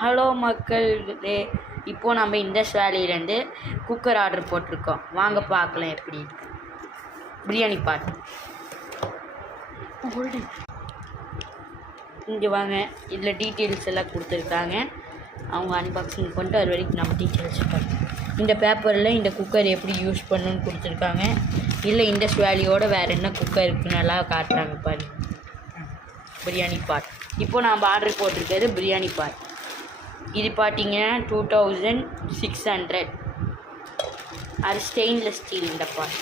Hello மக்களே, இப்போது நம்ம இண்டஸ் வேலியிலேருந்து குக்கர் ஆர்டர் போட்டிருக்கோம். வாங்க பார்க்கலாம் எப்படி இருக்கு. பிரியாணி பாட் இங்கே வாங்க, இதில் டீட்டெயில்ஸ் எல்லாம் கொடுத்துருக்காங்க. அவங்க அன்பாக்சிங் பண்ணிட்டு அது வரைக்கும் நம்ம டீட்டெயில்ஸ் பார்க்கலாம். இந்த பேப்பரில் இந்த குக்கர் எப்படி யூஸ் பண்ணணுன்னு கொடுத்துருக்காங்க. இல்லை இண்டஸ் வேலியோட வேறு என்ன குக்கர் இருக்குன்னு எல்லாம் காட்டுறாங்க பாருங்க. பிரியாணி பாட் இப்போது நாம் ஆர்டர் போட்டிருக்கிறது பிரியாணி பாட். இது பார்த்தீங்கன்னா 2600. அது ஸ்டெயின்லெஸ் ஸ்டீல் இந்த பாட்.